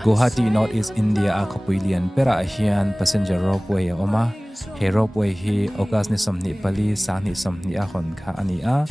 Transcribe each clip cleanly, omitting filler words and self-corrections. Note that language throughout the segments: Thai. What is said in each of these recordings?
Guwahati North East India a Kapuilian pera hian passenger ropeway a oma he ropeway hi August ni somni pali sang ni somni a hon kha ani a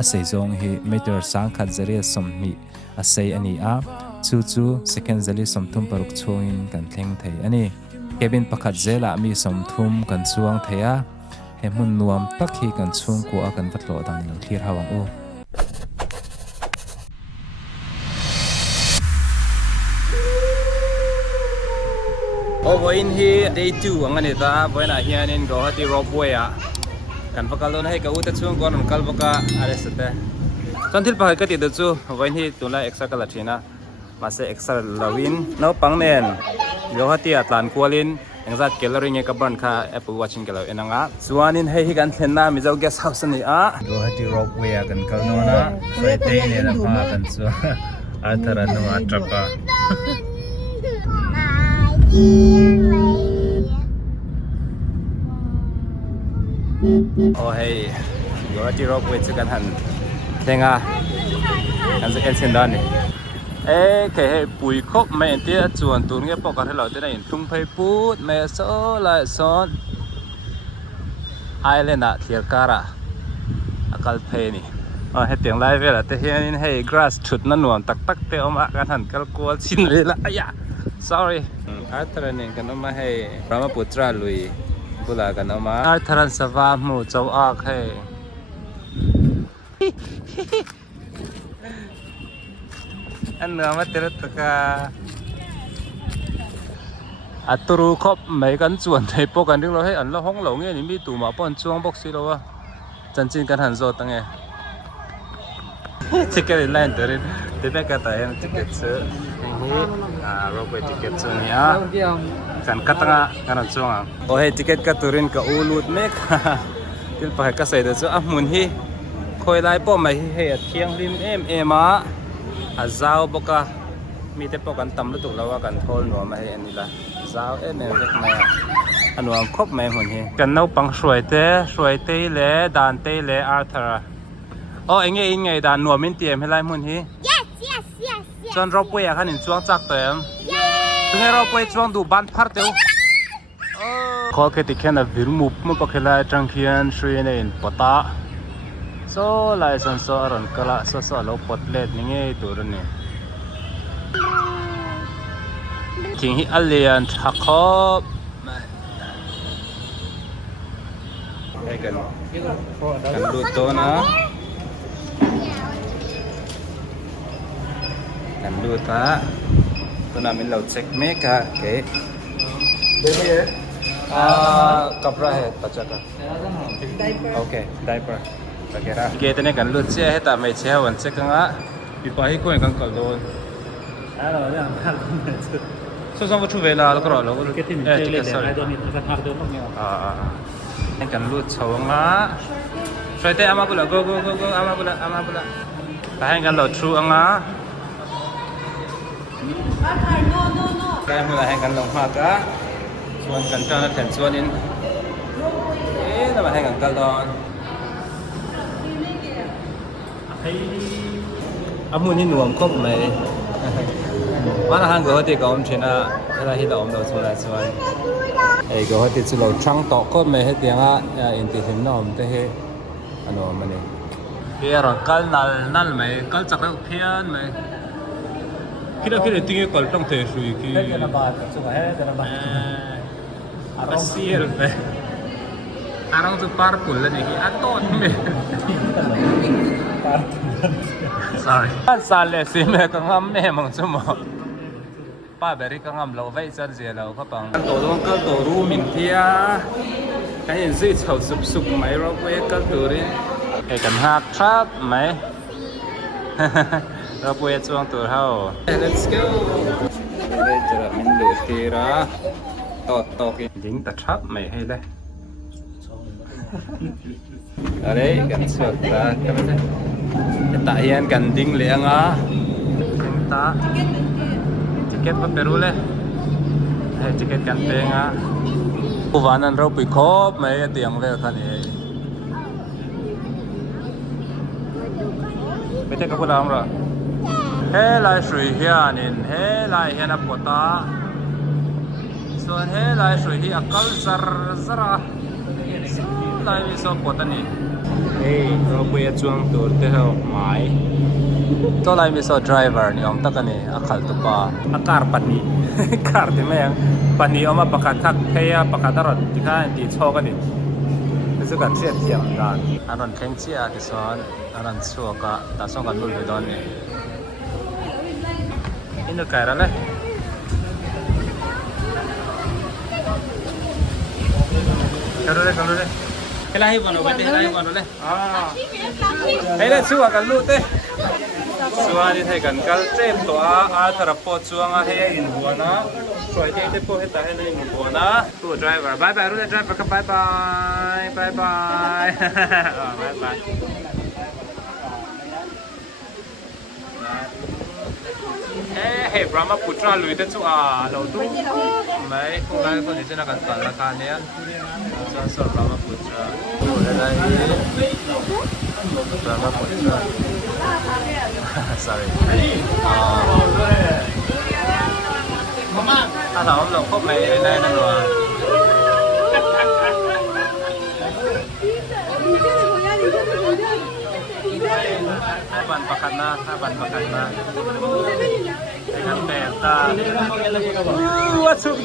seizong hi meter sang khat zari somni a sei ani a chu second zali somthum paruk chungin kan thleng thei ani cabin pakhat zela mi somthum kan chuang theya he mun nuam tak hi kan chung ko a kan vatlo dan lo thlir hawang o Overin hi day 2 ang anita buena hianin Guwahati ropeway a kan pakalon hai ka uta chung kon kal baka aresate chanthil pa ka ti da chu overin hi tula extra kala thina mase extra lawin no pangnen Guwahati atlan kualin engzat calorie nge kaban kha apple watching kalo enanga chuanin hei hi kan thlenna mi jau guest house ni a Guwahati ropeway a kan kalnona Friday ne na pa kan chu athara no atrapa Oh hey, Guwahati ropeway chu kan han thenga kan zu en sin dan ni ke he pui khop me tia chuan tur nge pok ka thelo te na in thung phei put me so la son island a thiar kara akal phei ni he tiang lai vela te hian hey grass thut na nuam tak tak te oma kan han kal kol sin le la aya sorry Artharanin kan oma hey Brahmaputra lui bula kan oma Artharan sawa mu chaw ak hey an nama teret ka aturu khop mai kan chuan thei po kan ding lo he an lo hong lo nge ni mi tu ma pon chuang box si lo wa chanchin kan han zo tange ticket line terin te pe ka ta hen ticket chu ropeway ticket chu nia kan katanga kan chuanga o he ticket ka turin ka ulut mek til pa ka sai da chu a mun hi khoi lai po mai he thiang lim em a zao boka mi te pokan tam lu tu lawa kan thol no ma he anila zao ne vek ma anuam khop mai hun hi kan no pang hruai te le dan te le Arthur o enge in ngai dan nuam in tiam helai mun hi yes chon ropeway khan in chuang chak tem tunge ropeway chuang du ban phar teu khol ke ti khen a virmu mu pakhela tangkhian shri ne in pota so lai son so ron kala so lo potlet ni nge tur ni king hi alian thakop ai kan lu to na kan lu ta to na min lo check me ka ke देखिए कपड़ा है बच्चा का okay diaper वगैरह केतने kan lut che he ta mai che wan che kanga pi pa hi ko kan kal don alo ya kan so so thu ve la ko lo ke tin le le do ni kan ha do no ne kan lut chawanga sai te ama bula go ama bula ta han kan lo thru anga kai mu la han kan lo ma ka chuan kan ta na then chuan in na ma han kan kal don amun ni nuam khop mai mana han Guwahati ka om china la hi la om lo chula chuan ei Guwahati chu lo thang to khop mai he tianga in ti him na om te he ano mani kia ron kal nal mai kal chak lo phian mai kira tinge kal tong the sui ki na ba chu he na ba arong pe arang chu par pul la ni ki aton me sorry sale si me ka ngam ne mong chu mo pa beri ka ngam lo vai chan je lo kha pang to dong ka to ru min thia ka hin zui chau sup mai ro we ka turi e kan hak thap mai ro we chuang tur hao let's go le jara min lu tira to ki ding ta thap mai he le đấy gần sượt ta tại hiện gần đinh liang á ta ticket vào Peru le ticket gần tiền á cô vợ anh rau bị khóp mấy tiền về thằng này bây giờ có làm rồi เฮ้ลายสวยเฮียนินเฮ้ลายเฮียนับปตาส่วนเฮ้ลายสวยเฮียกัลซาร์ซาระลายมีสองปตานี่เฮ้เราไปจวงตัวเท่าไม้ตัวลายมีสอง driver นี่อมตะกันนี่อาคัลตุปาอาการปันนี่คาร์ที่ไม่ยังปันนี่ออกมาประกาศทักเฮียประกาศตลอดที่ข้าดีโชกันนี่คือการเสียเทียมกันอันนั้นแข่งเชียร์ที่ส่วนอันนั้นชัวก็ตัดส่งกันลุ้นไปตอนนี้อินเดียกันแล้วเลยกันเลยกันเลยเฮ้ยไล่บอลเอาไปเตะไล่บอลเลยเฮ้ยชัวกันลุ้นเตะชัวนี่ให้กันกันเจ็บตัวอาทาร์ปอดชัวงาเฮียอินหัวนะช่วยเตะพอให้ตาให้เลยอินหัวนะตัว driver บายบายรู้เลย driver ครับบายบายบายบายบายบายเฮ้ยบรามาพุทราลุยเตจูอาเราดูไม่คงได้คนที่จะนักการตลาดการเนี่ยจะสอบบรามาพุทราดูได้บรามาพุทรา sorry ถ้าเราลงพบไม่ได้นะหรอบันประกันนะถ้าบันประกันนะไอ้น้ำแดงตาว่าสุด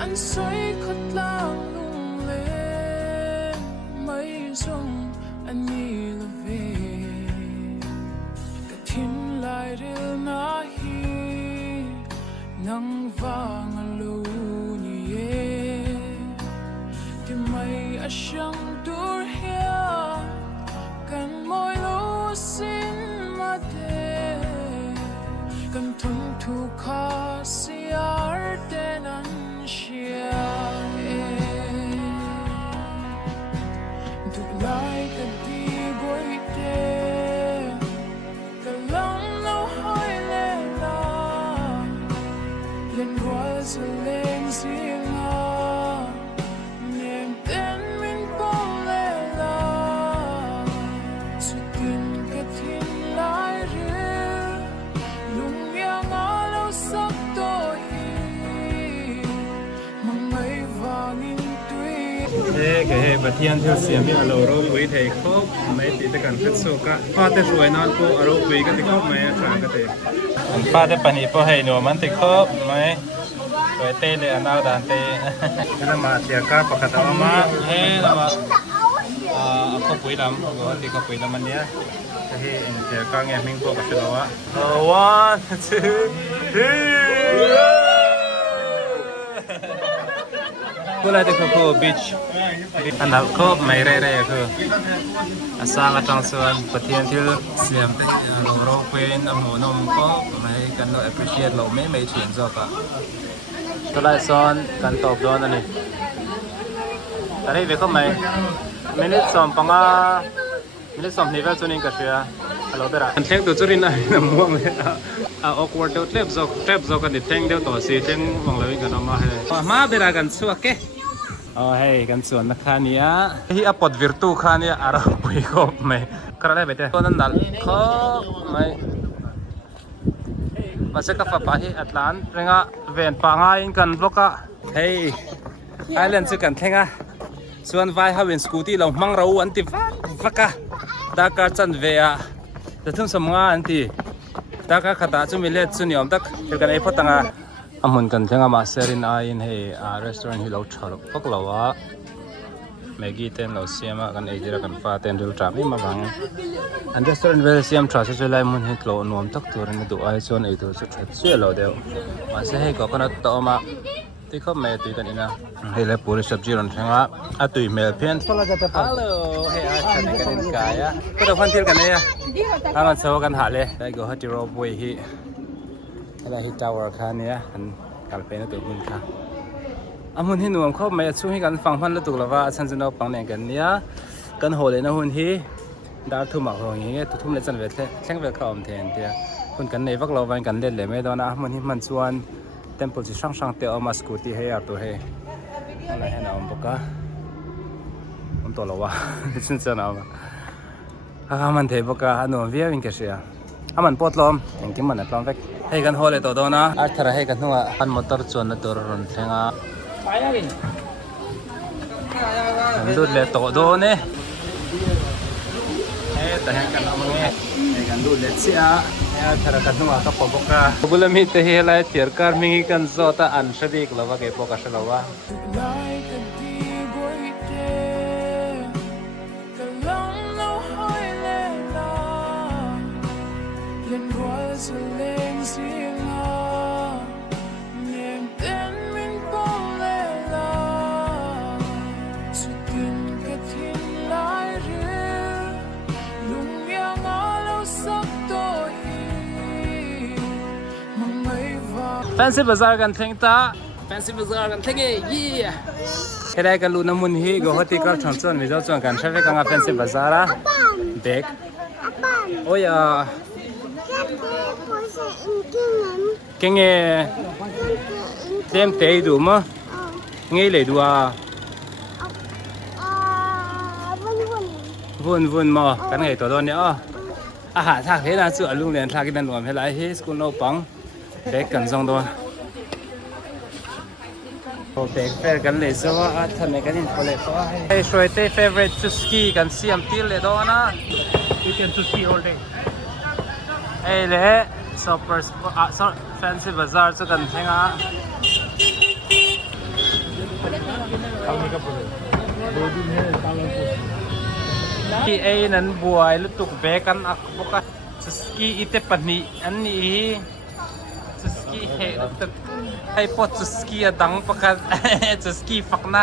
อันสวยขุดล่างลุงเล่ไม่ทรงอันนี้ละเวกระทิ้งลายเรือนาฮีนังฟังลูนี่เย่ที่ไม่อาชังดูเฮียกันมอยลูสินมาเดกันทุนทุกข้าเสียเดนันเชียทุกลายกันดีบวยเดกันลองเราให้เล่นลาเล่นรัวจะเล่นเสียงเฮ้บัดเทียนเที่ยวเสียงมีอารมณ์รู้วิธีครบไม่ติดกันขึ้นสู้ก็พอแต่สวยนอนกูอารมณ์วิก็ติดครบไหมทางก็ติดป้าได้ปนีพอให้หนูมันติดครบไหมสวยเต้เลยอันดาวด่านเต้แล้วมาเสียก้าประกาศออกมาเฮ้แล้วมาข้าวปุ๋ยดำก็ติดข้าวปุ๋ยดำมันเนี้ยเฮ้เสียก้าเงี้ยมิ่งพวกกับเสือวะ one two threeกูเลยที่คือบีชอันนั้นก็ไม่เร่ๆคืออาสาละจังส่วนปฏิญาณที่เสียมเราโรคเป็นอโมนมก็ไม่กันเรา appreciate เราไม่เฉียนจอกอะตัวไรซ้อนกันตอบโดนอันนี้แต่ที่เวก็ไม่ได้สอนปังอ่ะไม่ได้สอนนิเวศตัวนี้ก็เชียฮัลโหลเบร่าเท่งตัวจุรินอะไรนะมั่วเลยawkward เดี๋ยวเทปจอกกันดิเท่งเดี๋ยวต่อสีเท่งมองเลยกันออกมาให้มาเบร่ากันสัวเกเฮ้ยกันส่วนนักขันเนี่ยที่อปอดวิร์ตูขันเนี่ยอารมณ์ไปก็ไม่กระไรไปเถอะตัวนั้นนั่นก็ไม่มาเช็คกับฟ้าไปอัตแลนต์เรื่องเวนปังไงกันบล็อกเฮ้ยไอแลนด์สึกันเท่งส่วนไฟเขาเป็นสกูตี้เรามังเราอันที่ฟักดาการจันเวียแต่ถึงสมงานอันที่ดาการขัดจุมิเลตสุนิยมตักเดี๋ยวกันไอ้พอตั้งอามุนกันเท่งมาเซรินไอน์ให้รีสอร์ทที่เราชอบพวกเราว่าเมกี้เต็นเราเสียมากันเอจิระกันฟ้าเต็นดูทราบไม่มาบังอันรีสอร์ทเวลเสียมทราบช่วยไล่มุนให้เราหนุ่มตักตัวนี้ดูไอโซนไอตัวสุดช่วยเราเดียวมาเสียให้ก็คนนั้นต่อมาที่เขาเมตุยกันนี่นะเฮ้ยแล้วผู้ริสับจีรันเท่งว่าตุยเมลเพียนฮัลโหลเฮ้ยฉันกันนี่กายะก็ต้องฟันที่กันเนี่ยถ้ามันโชว์กันหาเลยได้ก็ฮัจิโร่บุยฮีอะไรที่ทาวเวอร์คันเนี่ยอันการเป็นตัวคุณค่ะอามุนที่หนุ่มเขาไม่ช่วยกันฟังพันแล้วถูกแล้วว่าฉันจะนอกฟังเนี่ยกันเนี่ยกันโหเลยนะหุ่นที่ดาวทุ่มหมากหงอย่างเงี้ยทุ่มเลยจันเวทเลยแข่งเวทเขาอมเทียนเดียคุณกันในวักเราวันกันเล่นเลยไม่โดนนะอามุนที่มันชวนเต็มปุ่นช่างเตะออกมาสกูตี้ให้ตัวให้อะไรให้น้องบอกว่าผมตัวเราว่าฉันจะน้องมันเทบอกว่าหนุ่มเวียวิ่งกันเสีย มันปวดลมอย่างที่มันนั่นลมเวกให้กันหัวเลยตัวโดนะอาร์ทระให้กันหัวอันมอเตอร์ชวนนั่นตัวรุนแรงอ่ะดูเลยตัวโดเนี่ยแต่ให้กันเอามาไงให้กันดูเลยสิอ่ะอาร์ทระกันหัวกับปกะบุลมีเตะอะไรเทียร์การมีกันโซตาอันสติกลาวะเก็บปกะชลาวะFancy Bazaar kan theng ta Fancy Bazaar kan theng ye Kaya kan lu namun hi go hoti kal chon chon mi zo chon kan chave ka Fancy Bazaar a dek oh ya kenge dem te du ma ngei le du a vun ma kan ngai to don ne a ha tha he na chu alung len tha ki dan lom he lai he school no pang dek kan zong donโอเคแฟร์กันเลยsoว่าทำไมกันนี่พอเลยก็ให้ช่วยเต้ favorite to ski กันเสียมตีเลยด้วยนะ you can to ski all day เอ้เลย super fancy bazaar จะกันใช่ไหมที่ไอ้นั้นบวยลุตุกเบกันอักบุกจะสกีอิเตปนีอันนี้จะสกีเฮตุให้พอจะสกีดังปะกันจะสกีฝักนะ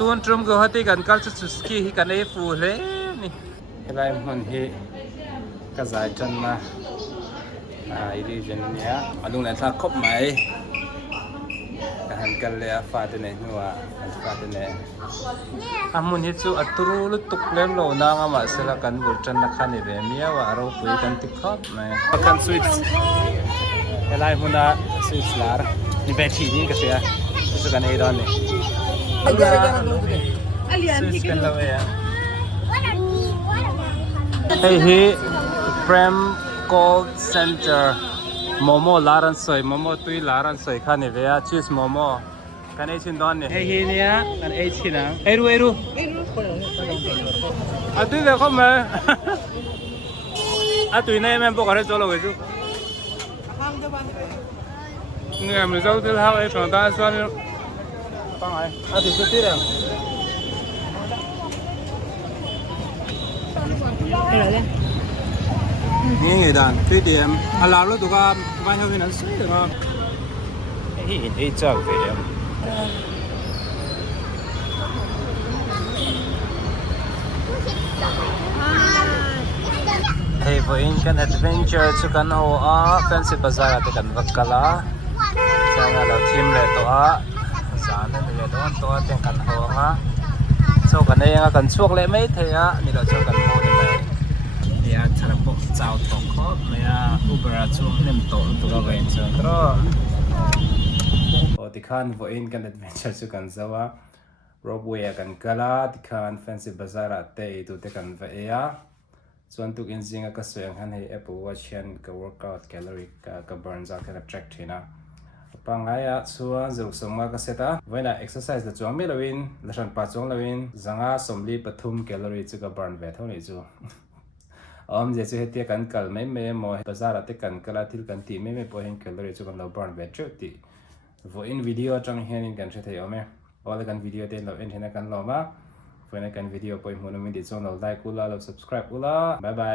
ตัวนั้นตรงกับที่กันก็จะสกีให้กันไอ้ฟูเลยนี่อะไรมันเฮก็จะจันนะอีลีจันเนี่ยมาดูหน่อยถ้าครบไหมกันกันเลยฟาดเนี่ยหัวฟาดเนี่ยมุนฮิจูอัตรูลุตุกเล่มโลนางอามาเสละกันบุจันนักขันนี่เรียมีว่าเราคุยกันติดครบไหมประกันสวิตอะไรมุนอะสวิตลาร์นี่เบทีนี่ก็เสียสุกันเอดอนนี่สวิตกันแล้วเนี่ยเฮ้ยฮีเพรมโกลด์เซ็นเตอร์โมโม่ลารันสวยโมโม่ตุยลารันสวยขันนี่เวียชีสโมโม่กันไอชินดอนเนี่ยเฮ้ยฮีเนี่ยกันไอชินนะเอรูอะตุยเดี๋ยวเข้ามาอะตุยเนี่ยมันบอกอะไรตัวเราไว้จุเนี่ยมันจะตุยเขาไอ้ช่องตาส่วนตั้งไงอะตุยตุยเลยนี่ไงด่านที่เดียมอาลาลูกตัวก็ไม่เท่าที่นั้นสิครับไอ้เจ้าเดียมเฮ้ยพออินกันแอดเวนเจอร์ชุกันหัวFancy Bazaarที่กันวักกะลาจะงั้นเราทีมเลยตัวสารนั่นเลยตัวเต็งกันหัวฮะโชว์กันเองกันช่วงเล่ไม่เทียนี่เราโชว์กันโม่ได้ไหมเนี่ยชาลปกเจ้าตกครบเนี่ยอุบราช่วงเล่มโตตัวเวนเจอร์ก็ที่ขันพออินกันแอดเวนเจอร์ชุกันจะว่าโรบเวียกันกะลาที่ขันFancy Bazaarเตยตัวเต็กันเวียส่วนทุกอินซิงก็สวยงามให้ Apple Watch เช่นกับ workout calorie กับ burn จากการ track ที่นะปังไงอ่ะส่วนจะสมมาก็เสร็จอ่ะวันน่ะ exercise จะจวงไม่ละวินและฉันปัจจุบันละวินจังอ่ะสมรีปฐุม calorie จะกับ burn เวทเท่านี้จู่จะช่วยให้เตี้ยกันกัลไม่โม่ภาษาละเตี้ยกันกัลที่กันตีไม่พอเห็น calorie จะกันเรา burn เวทจุดที่วันอินวิดีโอจังเห็นกันใช่ไหมเอาไหมวันกันวิดีโอเต้นเราเห็นกันเรามาวันกันวิดีโอพอเห็นมันมีดีส่งเราไลค์กูละเรา subscribe กูละบายบาย